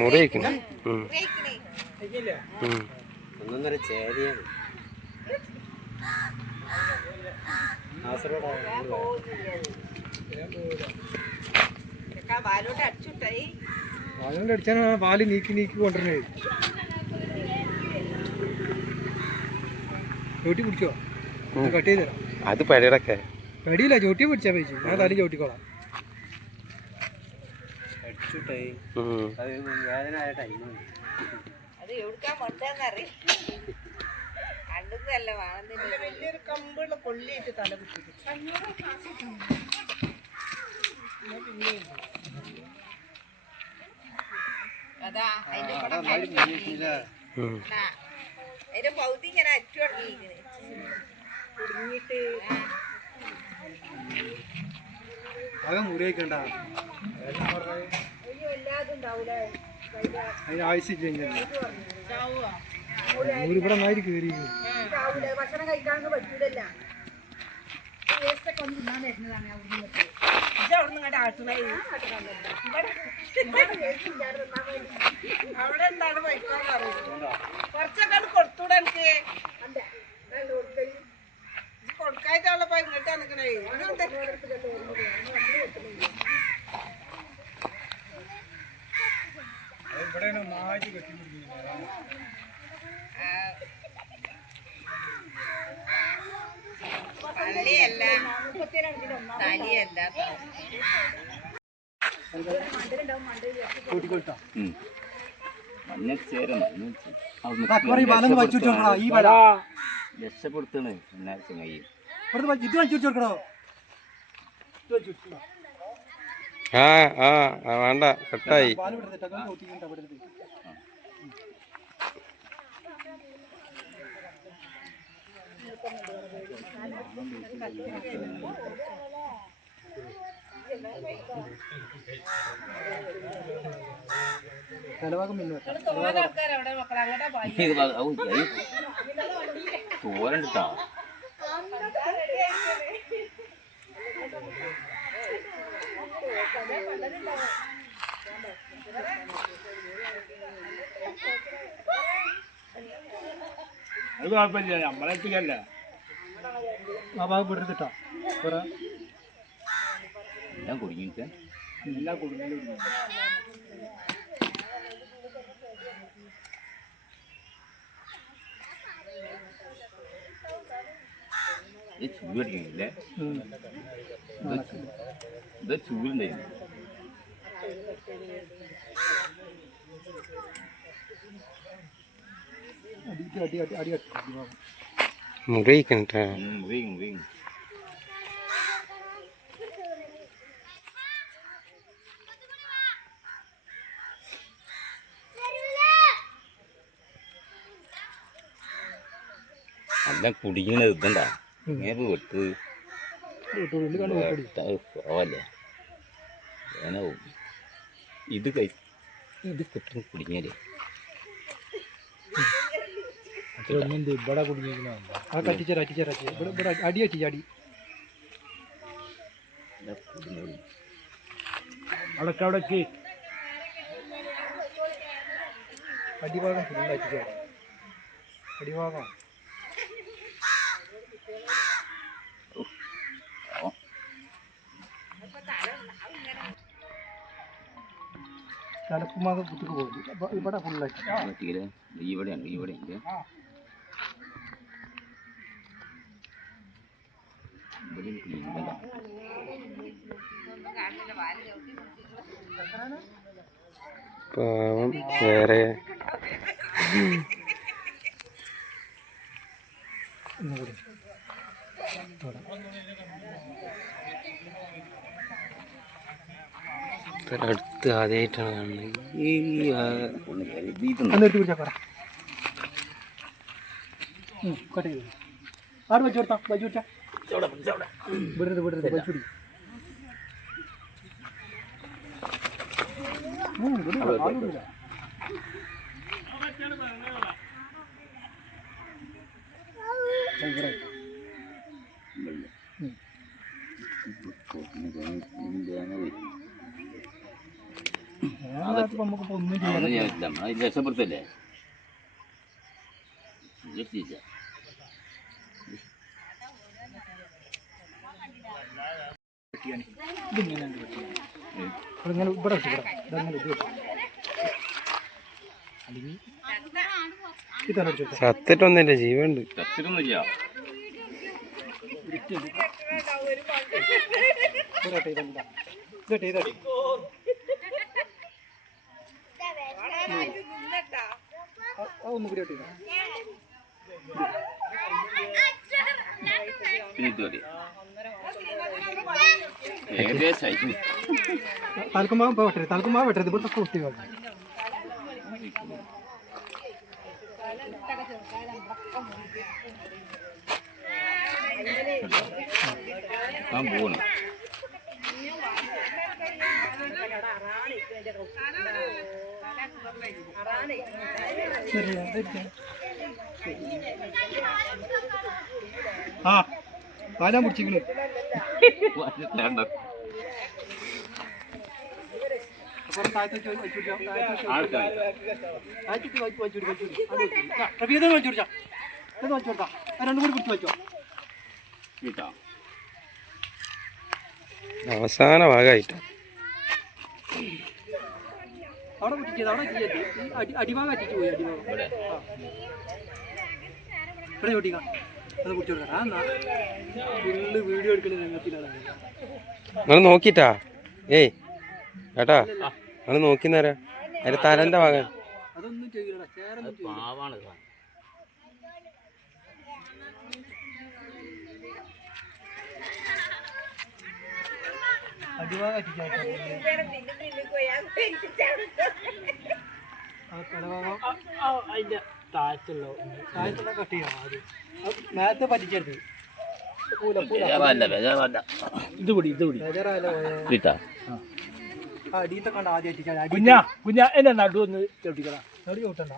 മുറി വയ്ക്കുന്നു. ഒന്നൊന്നര ചേരിയാണ്. പാലുകൊണ്ട് അടിച്ചാൽ പാല് നീക്കി നീക്കി കൊണ്ടുവരണേ. ചോട്ടി പിടിച്ചോ, കട്ട് ചെയ്ത് തരാം. അത് പഴയടക്കെ പെടിയില്ല, ചോട്ടി പിടിച്ചാൽ പൈസ ഞാൻ തലി ചോട്ടിക്കോളാം. വേദനയായ ടൈമാണ്. വലിയൊരു കമ്പുള്ള കൊള്ളിയിട്ട് തല കുത്തിട്ട് അതാ അതിന്റെ പൗതി ഇങ്ങനെ അറ്റു തുടങ്ങിയിരിക്കണേ കുടുങ്ങിയിട്ട് മുറിയേക്കണ്ട. അതിന് ആവശ്യമില്ല. ഇവിടെ നായി കയറി ഭക്ഷണം കഴിക്കാനൊന്നും പറ്റൂലല്ല. അവിടുന്ന് ഇങ്ങോട്ട് ആട്ടുമായി അവിടെ എന്താണ് വൈക്കാൻ പറയുന്നത്? കുറച്ചൊക്കെ കൊടുത്തൂടെ എനിക്ക് കൊടുക്കായിട്ടുള്ളപ്പോ ഇങ്ങോട്ടാ നിക്കണേ. ഇവിടെ നായി കെട്ടി രക്ഷപ്പെടുത്തണേ ചങ്ങായി. വേണ്ട കട്ടായി. തോരണ്ടാ അത് കുഴപ്പമില്ല, നമ്മളെത്തിക്കല്ല. ആ ഭാഗം പിടിച്ചിട്ടാ ഞാൻ കുടുങ്ങിക്ക എല്ലാ കുടുങ്ങലും ചൂടടിക്കണില്ലേ? ഇത് ചൂടുണ്ടായിരുന്നു. മുറിയിക്കണ്ട. എല്ലാം കുടിക്കണത് ഇതണ്ടാ ഇങ്ങനെ വെട്ട് പോവല്ലേ. ഇത് കിട്ടും കുടുങ്ങിയാലേ ഇവിടെ കുടുങ്ങിയിരിക്കുന്ന അടി അടി അടി അവിടേക്ക് അടിഭാഗം ഫുള്ള് അറ്റിച്ചേരാ. അടിഭാഗം തലപ്പുമാകം കുത്തിക്ക് പോകും. ഇവിടെ ഫുള്ളായിട്ട് ഇവിടെയാണ് ഇവിടെയുണ്ട്. പാവം വേറെ അടുത്ത് ആദ്യമായിട്ടാണ് കാണുന്നത്. ആട് വെച്ചു കൊടുത്താ വെച്ചു കൊടുത്താ വിടരുത് വിടരുത് വെച്ചുടി. നമുക്കിപ്പോൾ ഒന്നും അതൊന്നും ഞാൻ ഇല്ല അത് രക്ഷപ്പെടുത്തല്ലേ രക്ഷിച്ച ഇങ്ങനെ ഇവിടെ വെച്ചു ഇതങ്ങനെ ഇത് വെച്ചു അല്ലെങ്കിൽ ഈ തല വെച്ചു സത്തിട്ടൊന്നുമില്ല ജീവുണ്ട്. ചത്തിട്ടൊന്നുമില്ല ഒന്നും കൂടി ഇട്ടില്ല പിന്നെ ഇത് മതി ഏകദേശമായി തലക്കുമ്പോൾ വെട്ടരുത് ഇവിടുത്തെ കുട്ടി ഞാൻ പോകണം ആ കാലാൻ പിടിച്ചിക്കണ് രണ്ടും കൂടി പിടിച്ചു വെച്ചോ കിട്ടാ അവസാന ഭാഗമായിട്ട് അവിടെ പിടിച്ചത് അവിടെ അടിഭാഗം അറ്റിച്ചു പോയി അടിഭാഗം ഇവിടെ ഇവിടെ ചോട്ടിക്കാം അത് പിടിച്ചു കൊടുക്കാം എന്നാ ഫുള്ള് വീഡിയോ എടുക്കുന്ന രംഗത്തിലാണ് നിങ്ങൾ നോക്കിട്ടാ ഏയ് ഏട്ടാ നിങ്ങൾ നോക്കിന്നേരാ അതിന്റെ തലന്റെ ഭാഗം അതൊന്നും ചെയ്യില്ല ചേരൊന്നും ചെയ്യില്ല പാവാണ് അടിഭാഗം അറ്റിക്കാൻ ആ തലഭാഗം അതിൻ്റെ താഴത്തുള്ള കട്ട് ചെയ്യാം ആദ്യം നേരത്തെ പറ്റിച്ചെടുത്ത് ഇത് പിടി കിട്ടാ അടിയത്തെ കണ്ട ആദ്യം അറ്റിച്ചാൽ കുഞ്ഞാ എന്നെ നടു ഒന്ന് ചവിട്ടിക്കണം നടി ചവിട്ടണ്ട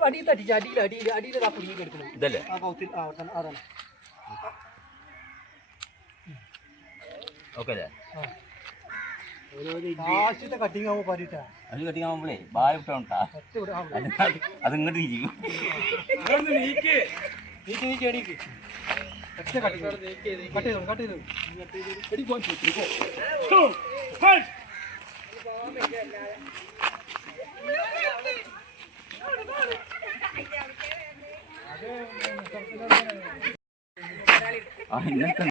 അടിയിൽ തട്ടിച്ച അടിയിൽ ആ പുടിയൊക്കെ എടുക്കണം ഇതല്ലേ ആ കൗത്തിൽ ആ അതാണ് ഓക്കെ അല്ലേ ആവശ്യത്തെ കട്ടിങ് ആവുമ്പോൾ പറഞ്ഞിട്ടാ അത് കട്ടിയാകുമ്പോഴേ ബായ വിട്ടാ ഒറ്റ ഇവിടെ അത് ഇങ്ങോട്ട് തിരിക്കും നീക്ക് എണീക്ക് ഒറ്റ കട്ടിങ് കട്ട് ചെയ്തോ എടി പോകാൻ ആ ഇന്നത്തെ